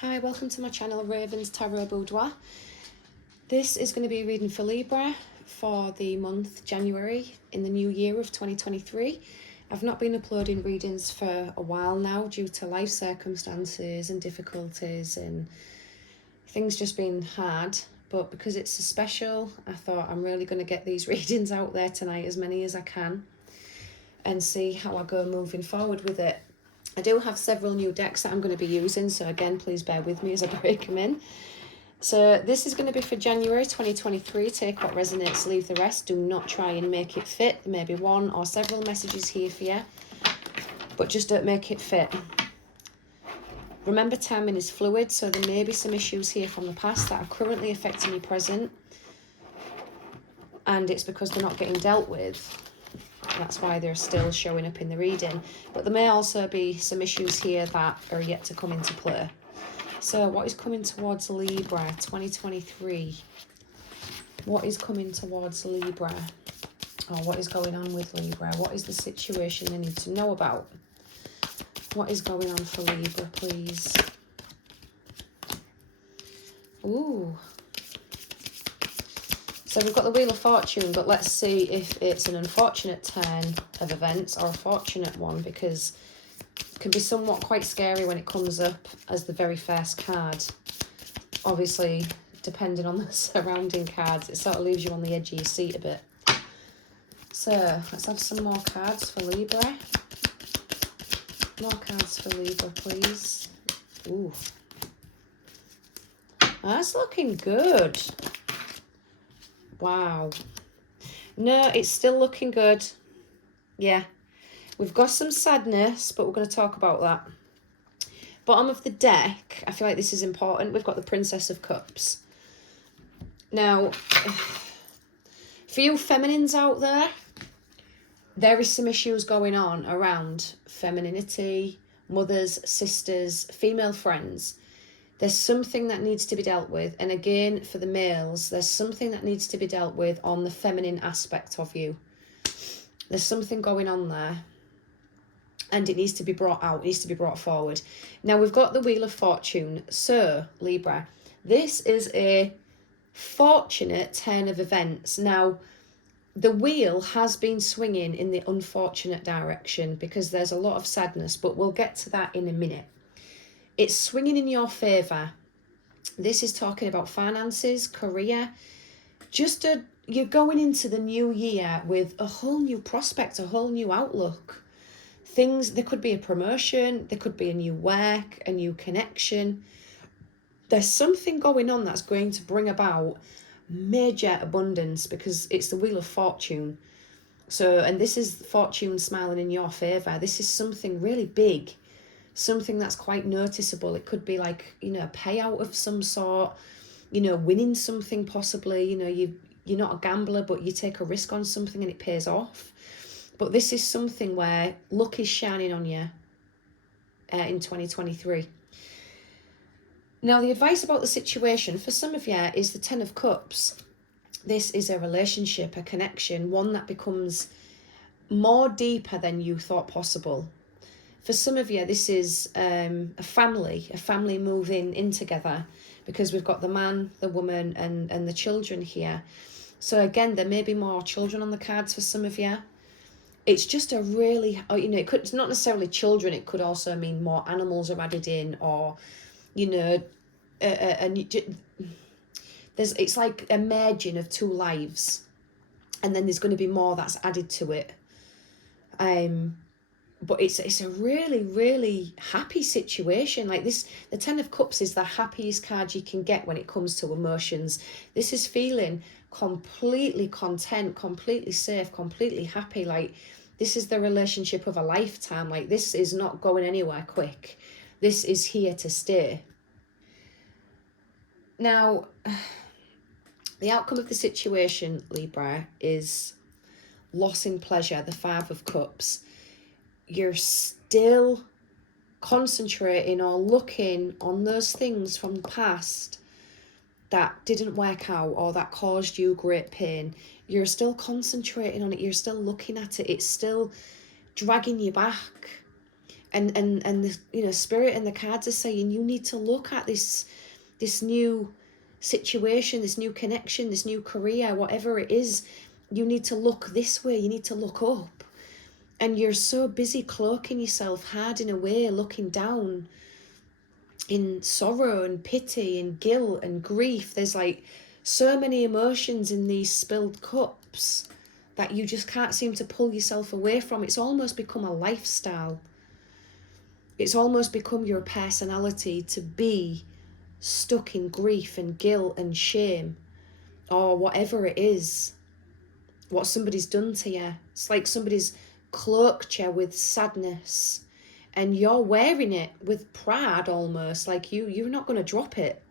Hi, welcome to my channel, Raven's Tarot Boudoir. This is going to be a reading for Libra for the month January in the new year of 2023. I've not been uploading readings for a while now due to life circumstances and difficulties and things just being hard. But because it's a special, I thought I'm really going to get these readings out there tonight, as many as I can, and see how I go moving forward with it. I do have several new decks that I'm going to be using, so again, please bear with me as I break them in. So this is going to be for January 2023. Take what resonates, leave the rest. Do not try and make it fit. There may be one or several messages here for you, but just don't make it fit. Remember, timing is fluid, so there may be some issues here from the past that are currently affecting your present, and it's because they're not getting dealt with. That's why they're still showing up in the reading. But there may also be some issues here that are yet to come into play. So what is coming towards Libra 2023? What is coming towards Libra? Or what is going on with Libra? What is the situation they need to know about? What is going on for Libra, please? Ooh. So we've got the Wheel of Fortune, but let's see if it's an unfortunate turn of events or a fortunate one, because it can be somewhat quite scary when it comes up as the very first card. Obviously, depending on the surrounding cards, it sort of leaves you on the edge of your seat a bit. So let's have some more cards for Libra. More cards for Libra, please. Ooh. That's looking good. Wow. No, it's still looking good. Yeah. We've got some sadness, but we're going to talk about that. Bottom of the deck, I feel like this is important. We've got the Princess of Cups. Now, for you feminines out there is some issues going on around femininity, mothers, sisters, female friends. There's something that needs to be dealt with. And again, for the males, there's something that needs to be dealt with on the feminine aspect of you. There's something going on there. And it needs to be brought out. It needs to be brought forward. Now, we've got the Wheel of Fortune. So, Libra, this is a fortunate turn of events. Now, the wheel has been swinging in the unfortunate direction because there's a lot of sadness. But we'll get to that in a minute. It's swinging in your favour. This is talking about finances, career. You're going into the new year with a whole new prospect, a whole new outlook. There could be a promotion, there could be a new work, a new connection. There's something going on that's going to bring about major abundance because it's the Wheel of Fortune. So, and this is fortune smiling in your favour. This is something really big. Something that's quite noticeable. It could be like, a payout of some sort, winning something possibly. You're not a gambler, but you take a risk on something and it pays off. But this is something where luck is shining on you in 2023. Now, the advice about the situation for some of you is the Ten of Cups. This is a relationship, a connection, one that becomes more deeper than you thought possible. For some of you, this is a family moving in together, because we've got the man, the woman, and the children here. So again, there may be more children on the cards for some of you. It's just a really, it's not necessarily children. It could also mean more animals are added in, or, it's like a merging of two lives, and then there's going to be more that's added to it. But it's a really, really happy situation. Like this, the Ten of Cups is the happiest card you can get when it comes to emotions. This is feeling completely content, completely safe, completely happy. Like this is the relationship of a lifetime. Like this is not going anywhere quick. This is here to stay. Now, the outcome of the situation, Libra, is loss in pleasure, the Five of Cups. You're still concentrating or looking on those things from the past that didn't work out or that caused you great pain. You're still concentrating on it. You're still looking at it. It's still dragging you back. And the, you know, Spirit and the cards are saying you need to look at this new situation, this new connection, this new career, whatever it is. You need to look this way, you need to look up. And you're so busy cloaking yourself, hiding away, looking down in sorrow and pity and guilt and grief. There's like so many emotions in these spilled cups that you just can't seem to pull yourself away from. It's almost become a lifestyle. It's almost become your personality to be stuck in grief and guilt and shame, or whatever it is, what somebody's done to you. It's like somebody's cloaked you with sadness, and you're wearing it with pride almost, like you're not going to drop it.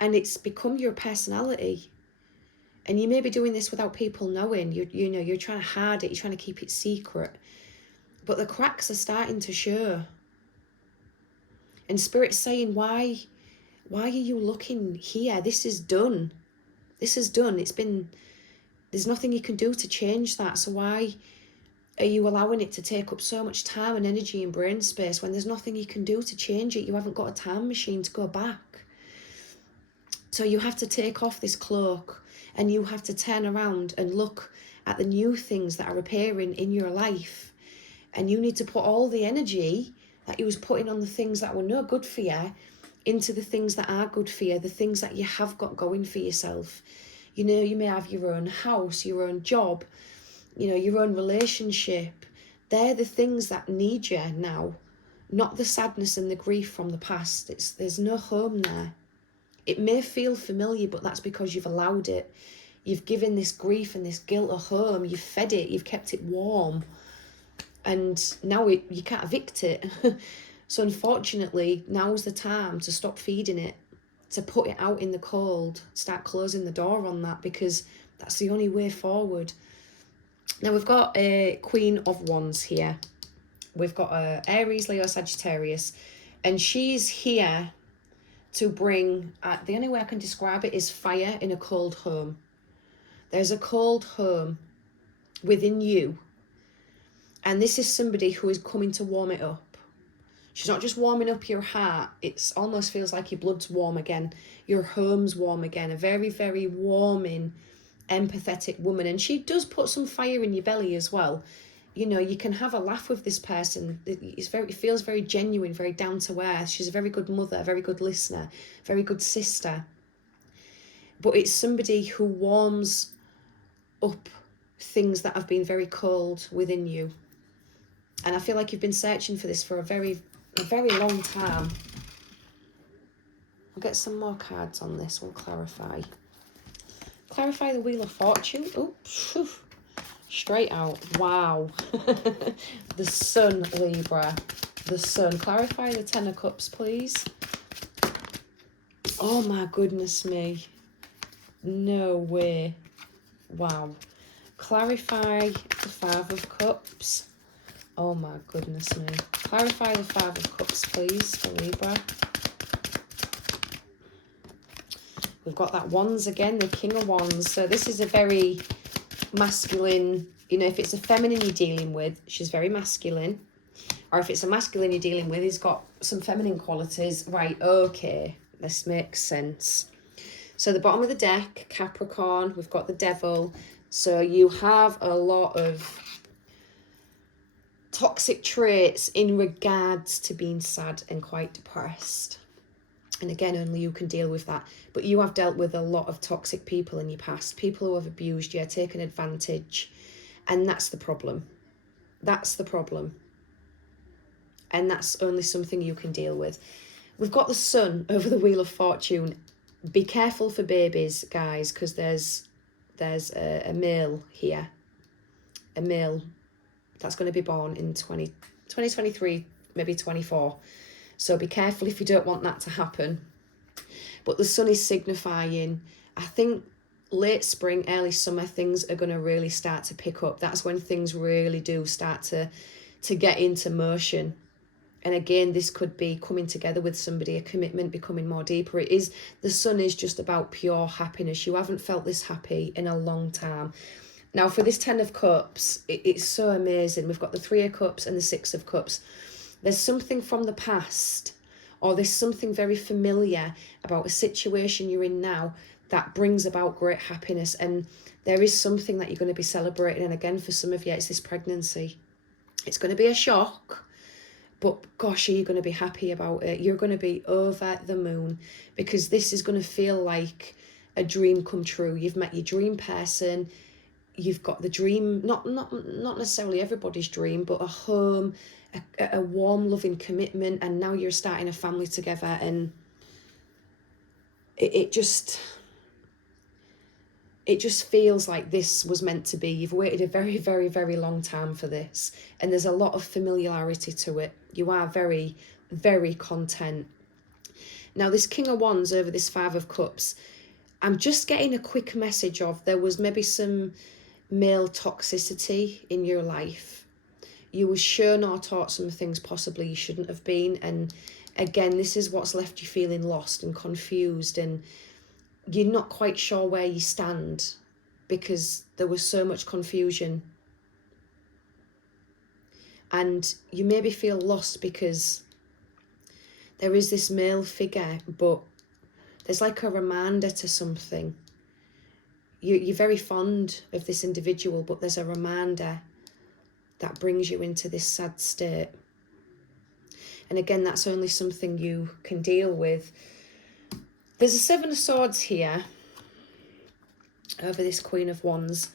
And it's become your personality. And you may be doing this without people knowing. You're trying to hide it, you're trying to keep it secret. But the cracks are starting to show. And Spirit's saying, why are you looking here? This is done. This is done. There's nothing you can do to change that. So why are you allowing it to take up so much time and energy and brain space when there's nothing you can do to change it? You haven't got a time machine to go back. So you have to take off this cloak, and you have to turn around and look at the new things that are appearing in your life. And you need to put all the energy that you was putting on the things that were no good for you into the things that are good for you, the things that you have got going for yourself. You know, you may have your own house, your own job, you know, your own relationship. They're the things that need you now, not the sadness and the grief from the past. There's no home there. It may feel familiar, but that's because you've allowed it. You've given this grief and this guilt a home. You've fed it. You've kept it warm. And now you can't evict it. So unfortunately, now's the time to stop feeding it, to put it out in the cold, start closing the door on that, because that's the only way forward. Now we've got a Queen of Wands here. We've got a Aries, Leo, Sagittarius, and she's here to bring, the only way I can describe it is fire in a cold home. There's a cold home within you, and this is somebody who is coming to warm it up. She's not just warming up your heart, it almost feels like your blood's warm again, your home's warm again, a very, very warming, empathetic woman. And she does put some fire in your belly as well. You know, you can have a laugh with this person. It feels very genuine, very down to earth. She's a very good mother, a very good listener, very good sister. But it's somebody who warms up things that have been very cold within you. And I feel like you've been searching for this for a very long time. I'll get some more cards on this. We'll clarify. Clarify the Wheel of Fortune. Oh, phew. Straight out. Wow. The Sun, Libra. The Sun. Clarify the Ten of Cups, please. Oh my goodness me. No way. Wow. Clarify the Five of Cups. Oh my goodness me. Clarify the Five of Cups, please, for Libra. We've got that Wands again, the King of Wands. So this is a very masculine, you know, if it's a feminine you're dealing with, she's very masculine. Or if it's a masculine you're dealing with, he's got some feminine qualities. Right, okay, this makes sense. So the bottom of the deck, Capricorn, we've got the Devil. So you have a lot of toxic traits in regards to being sad and quite depressed. And again, only you can deal with that. But you have dealt with a lot of toxic people in your past, people who have abused you, taken advantage. And that's the problem. That's the problem. And that's only something you can deal with. We've got the Sun over the Wheel of Fortune. Be careful for babies, guys, because there's a male here. A male that's going to be born in 2023, maybe 24. So be careful if you don't want that to happen. But the Sun is signifying, I think, late spring, early summer, things are going to really start to pick up. That's when things really do start to get into motion. And again, this could be coming together with somebody, a commitment becoming more deeper. The Sun is just about pure happiness. You haven't felt this happy in a long time. Now for this 10 of Cups, it's so amazing. We've got the 3 of Cups and the 6 of Cups. There's something from the past, or there's something very familiar about a situation you're in now that brings about great happiness. And there is something that you're going to be celebrating. And again, for some of you, it's this pregnancy. It's going to be a shock, but gosh, are you going to be happy about it? You're going to be over the moon, because this is going to feel like a dream come true. You've met your dream person. You've got the dream, not necessarily everybody's dream, but a home, a warm, loving commitment, and now you're starting a family together, and it just feels like this was meant to be. You've waited a very, very, very long time for this, and there's a lot of familiarity to it. You are very, very content. Now, this King of Wands over this 5 of Cups, I'm just getting a quick message of there was maybe some male toxicity in your life. You were shown or taught some things possibly you shouldn't have been, and again, this is what's left you feeling lost and confused, and you're not quite sure where you stand because there was so much confusion. And you maybe feel lost because there is this male figure, but there's like a reminder to something. You're very fond of this individual, but there's a reminder that brings you into this sad state. And again, that's only something you can deal with. There's a 7 of Swords here over this Queen of Wands.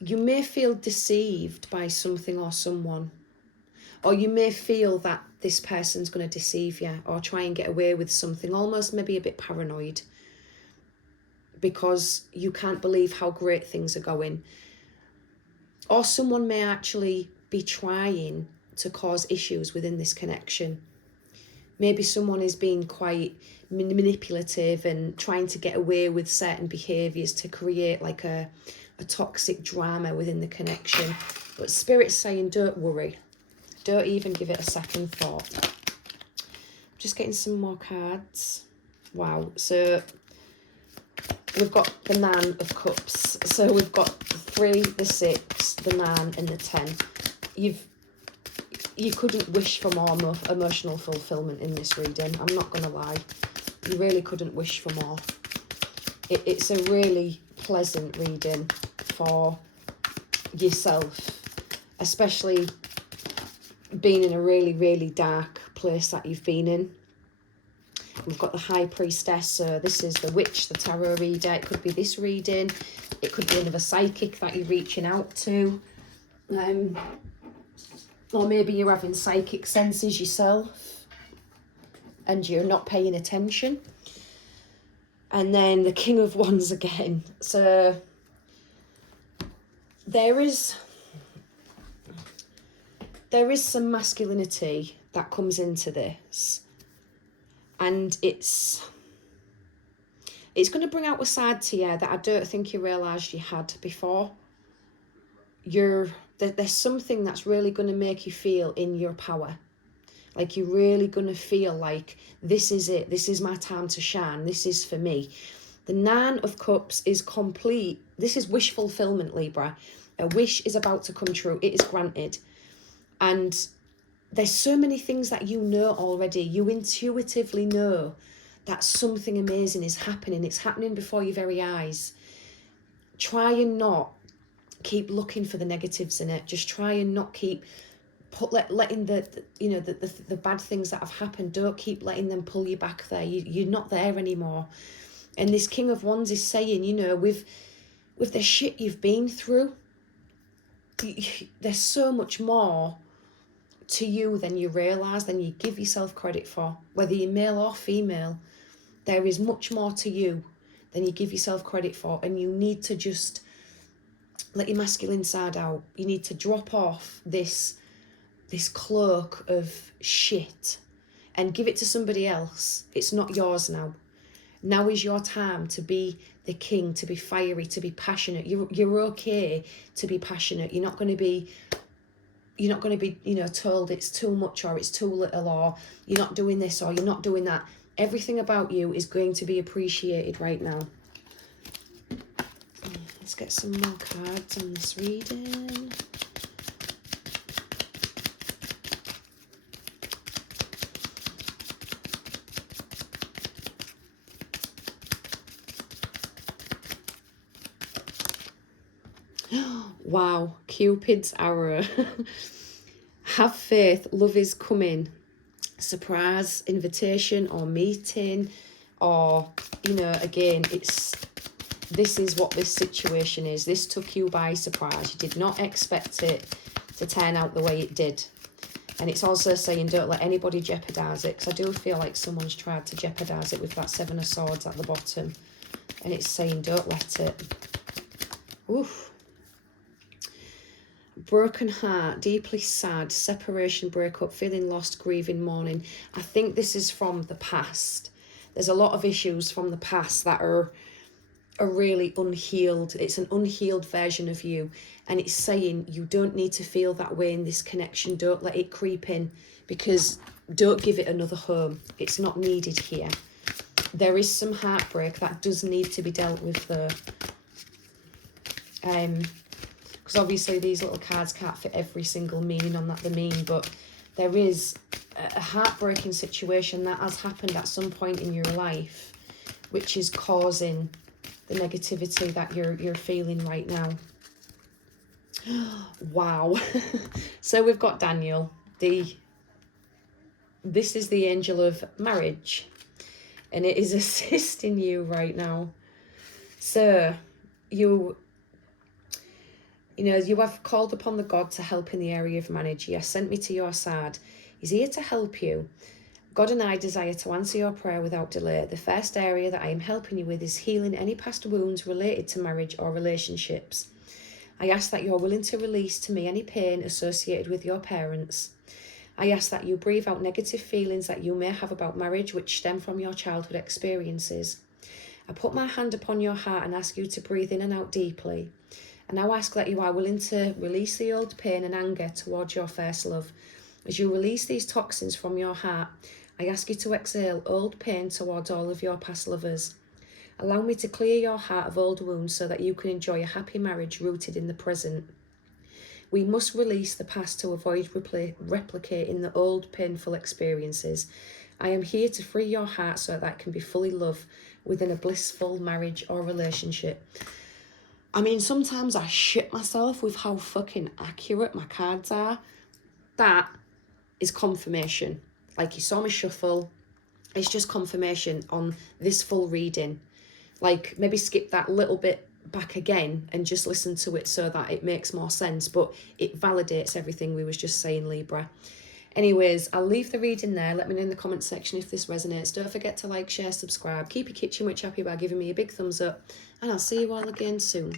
You may feel deceived by something or someone, or you may feel that this person's going to deceive you or try and get away with something, almost maybe a bit paranoid, because you can't believe how great things are going. Or someone may actually be trying to cause issues within this connection. Maybe someone is being quite manipulative and trying to get away with certain behaviours to create like a toxic drama within the connection. But Spirit's saying, don't worry. Don't even give it a second thought. Just getting some more cards. Wow. So we've got the 9 of Cups. So we've got the 3, the 6, the 9 and the 10. You couldn't wish for more emotional fulfillment in this reading. I'm not going to lie. You really couldn't wish for more. It's a really pleasant reading for yourself, especially being in a really, really dark place that you've been in. We've got the High Priestess. So this is the Witch, the tarot reader. It could be this reading. It could be another psychic that you're reaching out to. Or maybe you're having psychic senses yourself and you're not paying attention. And then the King of Wands again. So there is some masculinity that comes into this. And it's going to bring out a side to you that I don't think you realised you had before. There's something that's really going to make you feel in your power. Like you're really going to feel like this is it. This is my time to shine. This is for me. The 9 of Cups is complete. This is wish fulfillment, Libra. A wish is about to come true. It is granted. And there's so many things that you know already. You intuitively know that something amazing is happening. It's happening before your very eyes. Try and not keep looking for the negatives in it. Just try and not keep letting the bad things that have happened. Don't keep letting them pull you back there. You're not there anymore. And this King of Wands is saying, with the shit you've been through, there's so much more to you than you realise, than you give yourself credit for. Whether you're male or female, there is much more to you than you give yourself credit for, and you need to just let your masculine side out. You need to drop off this cloak of shit and give it to somebody else. It's not yours now. Now is your time to be the king, to be fiery, to be passionate. You're okay to be passionate. You're not going to be told it's too much or it's too little, or you're not doing this or you're not doing that. Everything about you is going to be appreciated right now. Let's Let's get some more cards on this reading. Wow, Cupid's arrow. Have faith, love is coming. Surprise invitation or meeting, or, you know, again, this is what this situation is. This took you by surprise. You did not expect it to turn out the way it did. And it's also saying don't let anybody jeopardize it, because I do feel like someone's tried to jeopardize it with that Seven of Swords at the bottom. And it's saying don't let it. Oof. Broken heart, deeply sad, separation, breakup, feeling lost, grieving, mourning. I think this is from the past. There's a lot of issues from the past that are really unhealed. It's an unhealed version of you, and it's saying you don't need to feel that way in this connection. Don't let it creep in, because don't give it another home. It's not needed here. There is some heartbreak that does need to be dealt with though. Because obviously these little cards can't fit every single meaning on that they mean, but there is a heartbreaking situation that has happened at some point in your life, which is causing the negativity that you're feeling right now. Wow. So we've got Daniel. This is the angel of marriage, and it is assisting you right now. So you know, you have called upon the God to help in the area of marriage. He has sent me to your side. He's here to help you. God and I desire to answer your prayer without delay. The first area that I am helping you with is healing any past wounds related to marriage or relationships. I ask that you're willing to release to me any pain associated with your parents. I ask that you breathe out negative feelings that you may have about marriage which stem from your childhood experiences. I put my hand upon your heart and ask you to breathe in and out deeply. And now ask that you are willing to release the old pain and anger towards your first love. As you release these toxins from your heart, I ask you to exhale old pain towards all of your past lovers. Allow me to clear your heart of old wounds so that you can enjoy a happy marriage rooted in the present. We must release the past to avoid replicating the old painful experiences. I am here to free your heart so that it can be fully loved within a blissful marriage or relationship. I mean, sometimes I shit myself with how fucking accurate my cards are. That is confirmation. Like, you saw me shuffle. It's just confirmation on this full reading. Like, maybe skip that little bit back again and just listen to it so that it makes more sense. But it validates everything we was just saying, Libra. Anyways, I'll leave the reading there. Let me know in the comment section if this resonates. Don't forget to like, share, subscribe. Keep your kitchen witch happy by giving me a big thumbs up. And I'll see you all again soon.